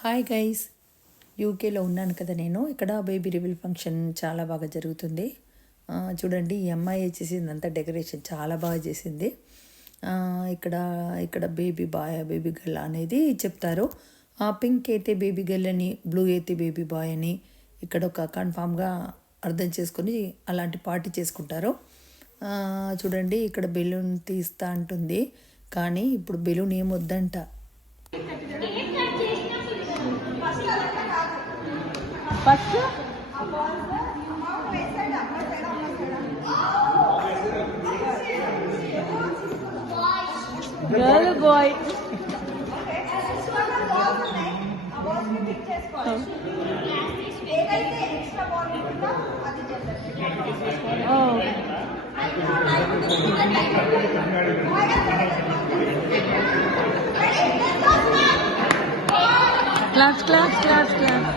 Hi guys, యూకేలో ఉన్నాను కదా నేను. ఇక్కడ బేబీ రివీల్ ఫంక్షన్ చాలా బాగా జరుగుతుంది. చూడండి, ఈ అమ్మాయి చేసిందంతా డెకరేషన్ చాలా బాగా చేసింది. ఇక్కడ ఇక్కడ బేబీ బాయ్ బేబీ గర్ల్ అనేది చెప్తారు. పింక్ అయితే బేబీ గర్ల్ అని, బ్లూ అయితే బేబీ బాయ్ అని ఇక్కడ ఒక కన్ఫామ్గా అర్థం చేసుకొని అలాంటి పార్టీ చేసుకుంటారు. చూడండి, ఇక్కడ బెలూన్ తీస్తా అంటుంది, కానీ ఇప్పుడు బెలూన్ ఏం వద్దంట. First girl boy class class class class.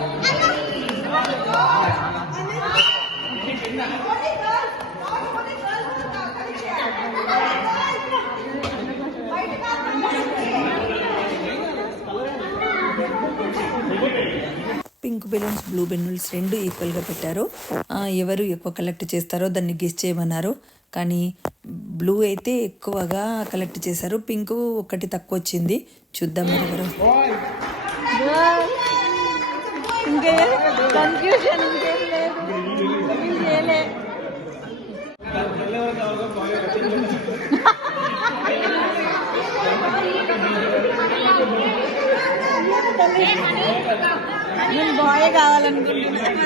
Pink balloons, blue balloons రెండు ఈక్వల్గా పెట్టారు. ఎవరు ఎక్కువ కలెక్ట్ చేస్తారో దాన్ని గెస్ చేయమన్నారు. కానీ బ్లూ అయితే ఎక్కువగా కలెక్ట్ చేశారు, పింక్ ఒకటి తక్కువ వచ్చింది. చూద్దాం ఎవరు. కన్ఫ్యూజన్ నేను బాయ్ కావాలనుకుంటున్నాను.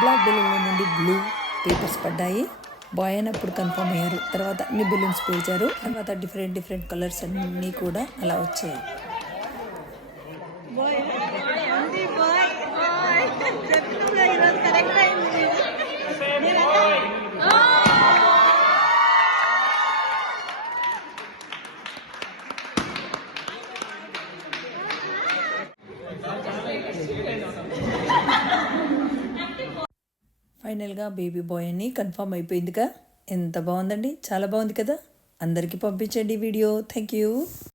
బ్లాక్ బెలూన్లో నుండి బ్లూ పేపర్స్ పడ్డాయి. బాయ్ అయినప్పుడు కన్ఫర్మ్ అయ్యారు. తర్వాత అన్ని బెలూన్స్ పేల్చారు. తర్వాత డిఫరెంట్ డిఫరెంట్ కలర్స్ అన్నీ కూడా అలా వచ్చాయి. ఫైనల్గా బేబీ బాయ్ అని కన్ఫర్మ్ అయిపోయిందిగా. ఎంత బాగుందండి, చాలా బాగుంది కదా. అందరికీ పంపించండి వీడియో. Thank you.